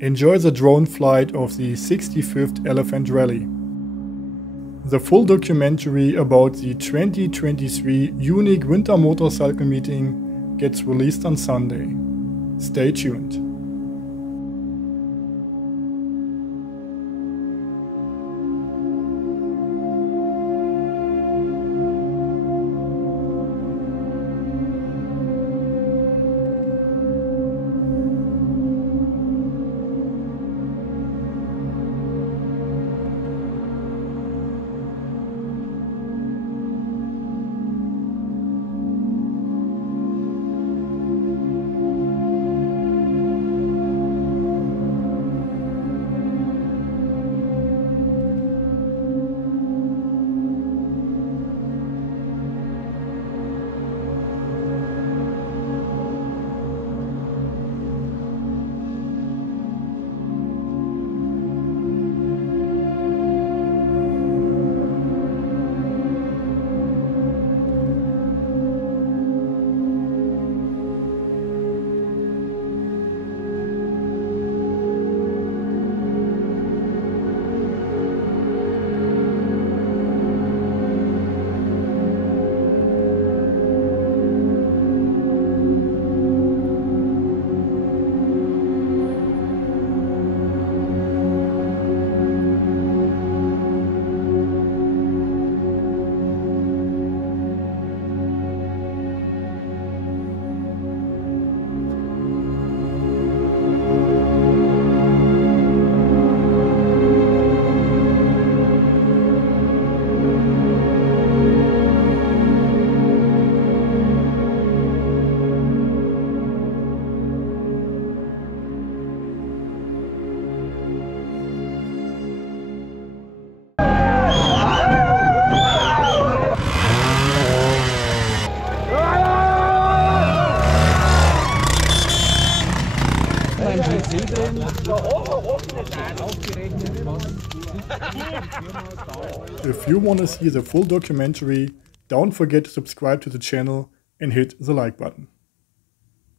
Enjoy the drone flight of the 65th Elephant Rally. The full documentary about the 2023 Unique Winter Motorcycle Meeting gets released on Sunday. Stay tuned. If you want to see the full documentary, don't forget to subscribe to the channel and hit the like button.